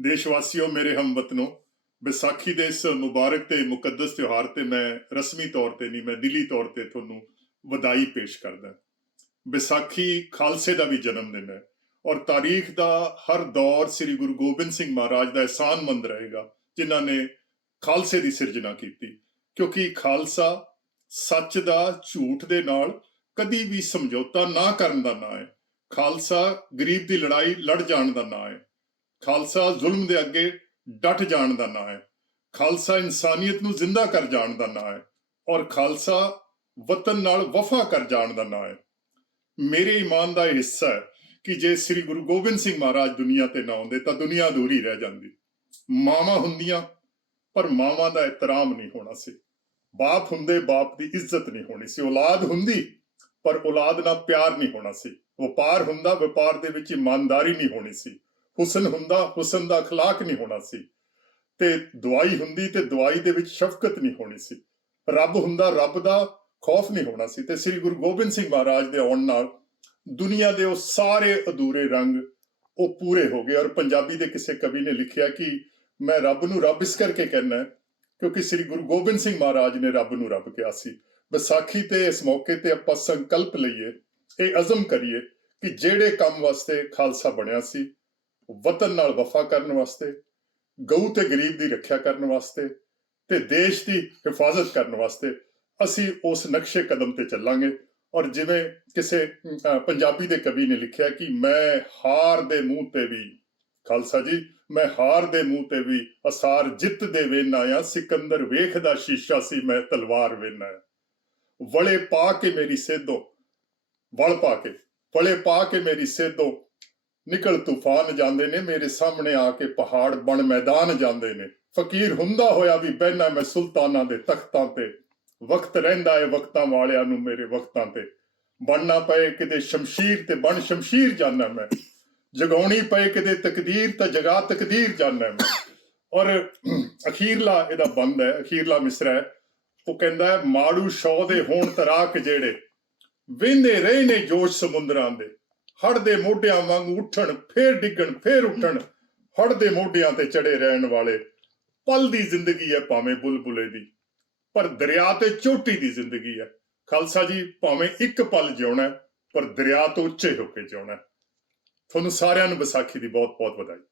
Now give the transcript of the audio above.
ਦੇਸ਼ ਵਾਸੀਓ ਮੇਰੇ ਹਮਵਤਨੋ ਵਿਸਾਖੀ ਦੇ ਇਸ ਮੁਬਾਰਕ ਤੇ ਮੁਕੱਦਸ ਤਿਉਹਾਰ ਤੇ ਮੈਂ ਰਸਮੀ ਤੌਰ ਤੇ ਨਹੀਂ, ਮੈਂ ਦਿਲੀ ਤੌਰ ਤੇ ਤੁਹਾਨੂੰ ਵਧਾਈ ਪੇਸ਼ ਕਰਦਾ ਵਿਸਾਖੀ ਖਾਲਸੇ ਦਾ ਵੀ ਜਨਮ ਦਿਨ ਹੈ ਔਰ ਤਾਰੀਖ ਦਾ ਹਰ ਦੌਰ ਸ੍ਰੀ ਗੁਰੂ ਗੋਬਿੰਦ ਸਿੰਘ ਮਹਾਰਾਜ ਦਾ ਅਹਿਸਾਨਮੰਦ ਰਹੇਗਾ, ਜਿਨ੍ਹਾਂ ਨੇ ਖਾਲਸੇ ਦੀ ਸਿਰਜਣਾ ਕੀਤੀ। ਕਿਉਂਕਿ ਖਾਲਸਾ ਸੱਚ ਦਾ, ਝੂਠ ਦੇ ਨਾਲ ਕਦੀ ਵੀ ਸਮਝੌਤਾ ਨਾ ਕਰਨ ਦਾ ਨਾਂ ਹੈ। ਖਾਲਸਾ ਗਰੀਬ ਦੀ ਲੜਾਈ ਲੜ ਜਾਣ ਦਾ ਨਾਂ ਹੈ। ਖਾਲਸਾ ਜ਼ੁਲਮ ਦੇ ਅੱਗੇ ਡਟ ਜਾਣ ਦਾ ਨਾਂ ਹੈ। ਖਾਲਸਾ ਇਨਸਾਨੀਅਤ ਨੂੰ ਜ਼ਿੰਦਾ ਕਰ ਜਾਣ ਦਾ ਨਾਂ ਹੈ ਔਰ ਖਾਲਸਾ ਵਤਨ ਨਾਲ ਵਫਾ ਕਰ ਜਾਣ ਦਾ ਨਾਂ ਹੈ। ਮੇਰੇ ਈਮਾਨ ਦਾ ਇਹ ਹਿੱਸਾ ਹੈ ਕਿ ਜੇ ਸ੍ਰੀ ਗੁਰੂ ਗੋਬਿੰਦ ਸਿੰਘ ਮਹਾਰਾਜ ਦੁਨੀਆ ਤੇ ਨਾ ਆਉਂਦੇ ਤਾਂ ਦੁਨੀਆ ਅਧੂਰੀ ਰਹਿ ਜਾਂਦੀ। ਮਾਵਾਂ ਹੁੰਦੀਆਂ, ਪਰ ਮਾਵਾਂ ਦਾ ਇਤਰਾਮ ਨਹੀਂ ਹੋਣਾ ਸੀ। ਬਾਪ ਹੁੰਦੇ ਬਾਪ ਦੀ ਇੱਜ਼ਤ ਨਹੀਂ ਹੋਣੀ ਸੀ। ਔਲਾਦ ਹੁੰਦੀ, ਪਰ ਔਲਾਦ ਨਾਲ ਪਿਆਰ ਨਹੀਂ ਹੋਣਾ ਸੀ। ਵਪਾਰ ਹੁੰਦਾ, ਵਪਾਰ ਦੇ ਵਿੱਚ ਇਮਾਨਦਾਰੀ ਨਹੀਂ ਹੋਣੀ ਸੀ। ਹੁਸਨ ਹੁੰਦਾ ਹੁਸਨ ਦਾ اخلاق ਨਹੀਂ ਹੋਣਾ ਸੀ ਤੇ ਦਵਾਈ ਹੁੰਦੀ ਤੇ ਦਵਾਈ ਦੇ ਵਿੱਚ ਸ਼ਫਕਤ ਨਹੀਂ ਹੋਣੀ ਸੀ ਰੱਬ ਹੁੰਦਾ ਰੱਬ ਦਾ ਖੌਫ ਨਹੀਂ ਹੋਣਾ ਸੀ ਤੇ ਸ੍ਰੀ ਗੁਰੂ ਗੋਬਿੰਦ ਸਿੰਘ ਮਹਾਰਾਜ ਦੇ ਆਉਣ ਨਾਲ ਦੁਨੀਆ ਦੇ ਉਹ ਸਾਰੇ ਅਧੂਰੇ ਰੰਗ ਉਹ ਪੂਰੇ ਹੋ ਗਏ ਔਰ ਪੰਜਾਬੀ ਦੇ ਕਿਸੇ ਕਵੀ ਨੇ ਲਿਖਿਆ ਕਿ ਮੈਂ ਰੱਬ ਨੂੰ ਰੱਬ ਇਸ ਕਰਕੇ ਕਹਿੰਦਾ ਹੈ ਕਿਉਂਕਿ ਸ੍ਰੀ ਗੁਰੂ ਗੋਬਿੰਦ ਸਿੰਘ ਮਹਾਰਾਜ ਨੇ ਰੱਬ ਨੂੰ ਰੱਬ ਕਿਹਾ ਸੀ ਵਿਸਾਖੀ ਤੇ ਇਸ ਮੌਕੇ ਤੇ ਆਪਾਂ ਸੰਕਲਪ ਲਈਏ ਇਹ ਅਜ਼ਮ ਕਰੀਏ ਕਿ ਜਿਹੜੇ ਕੰਮ ਵਾਸਤੇ ਖਾਲਸਾ ਬਣਿਆ ਸੀ ਵਤਨ ਨਾਲ ਵਫਾ ਕਰਨ ਵਾਸਤੇ, ਗਊ ਤੇ ਗਰੀਬ ਦੀ ਰੱਖਿਆ ਕਰਨ ਵਾਸਤੇ ਤੇ ਦੇਸ਼ ਦੀ ਹਿਫਾਜ਼ਤ ਕਰਨ ਵਾਸਤੇ ਅਸੀਂ ਉਸ ਨਕਸ਼ੇ ਕਦਮ ਤੇ ਚੱਲਾਂਗੇ। ਔਰ ਜਿਵੇਂ ਕਿਸੇ ਪੰਜਾਬੀ ਦੇ ਕਵੀ ਨੇ ਲਿਖਿਆ ਕਿ ਮੈਂ ਹਾਰ ਦੇ ਮੂੰਹ ਤੇ ਵੀ, ਖਾਲਸਾ ਜੀ, ਮੈਂ ਹਾਰ ਦੇ ਮੂੰਹ ਤੇ ਵੀ ਅਸਾਰ ਜਿੱਤ ਦੇ ਵੇਨਾ ਆ, ਸਿਕੰਦਰ ਵੇਖਦਾ ਸ਼ੀਸ਼ਾ ਸੀ ਮੈਂ ਤਲਵਾਰ ਵੇਨਾ ਵਲੇ ਪਾ ਕੇ ਮੇਰੀ ਸੇਧੋ, ਵਲ ਪਾ ਕੇ, ਵਲੇ ਪਾ ਕੇ ਮੇਰੀ ਸੇਧੋ ਨਿਕਲ ਤੂਫਾਨ ਜਾਂਦੇ ਨੇ, ਮੇਰੇ ਸਾਹਮਣੇ ਆ ਕੇ ਪਹਾੜ ਬਣ ਮੈਦਾਨ ਜਾਂਦੇ ਨੇ। ਫਕੀਰ ਹੁੰਦਾ ਹੋਇਆ ਵੀ ਬਹਿਨਾ ਮੈਂ ਸੁਲਤਾਨਾਂ ਦੇ ਤਖਤਾਂ ਤੇ। ਵਕਤ ਰਹਿੰਦਾ ਏ ਵਕਤਾਂ ਵਾਲਿਆਂ ਨੂੰ ਮੇਰੇ ਵਕਤਾਂ ਤੇ। ਬਣਨਾ ਪਏ ਕਿਤੇ ਸ਼ਮਸ਼ੀਰ ਤੇ ਬਣ ਸ਼ਮਸ਼ੀਰ ਜਾਣਾ ਮੈਂ। ਜਗਾਉਣੀ ਪਏ ਕਿਤੇ ਤਕਦੀਰ ਤਾਂ ਜਗਾ ਤਕਦੀਰ ਜਾਣਾ ਮੈਂ। ਔਰ ਅਖੀਰਲਾ ਇਹਦਾ ਬੰਦ ਹੈ, ਅਖੀਰਲਾ ਮਿਸਰਾ ਹੈ। ਉਹ ਕਹਿੰਦਾ ਹੈ, ਮਾੜੂ ਸ਼ੌ ਦੇ ਹੋਣ ਤਰਾਕ ਜਿਹੜੇ ਵਹਿੰਦੇ ਰਹੇ ਨੇ ਜੋਸ਼ ਸਮੁੰਦਰਾਂ ਦੇ। ਹੜ ਦੇ ਮੋਢਿਆਂ ਵਾਂਗ ਉੱਠਣ, ਫੇਰ ਡਿੱਗਣ, ਫੇਰ ਉੱਠਣ ਹੜ ਦੇ ਮੋਢਿਆਂ ਤੇ ਚੜੇ ਰਹਿਣ ਵਾਲੇ। ਪਲ ਦੀ ਜ਼ਿੰਦਗੀ ਹੈ ਭਾਵੇਂ ਬੁਲਬੁਲੇ ਦੀ, ਪਰ ਦਰਿਆ ਤੇ ਚੋਟੀ ਦੀ ਜ਼ਿੰਦਗੀ ਹੈ। ਖਾਲਸਾ ਜੀ, ਭਾਵੇਂ ਇੱਕ ਪਲ ਜਿਉਣਾ ਪਰ ਦਰਿਆ ਤੋਂ ਉੱਚੇ ਹੋ ਕੇ ਜਿਉਣਾ ਤੁਹਾਨੂੰ ਸਾਰਿਆਂ ਨੂੰ ਵਿਸਾਖੀ ਦੀ ਬਹੁਤ ਬਹੁਤ ਵਧਾਈ।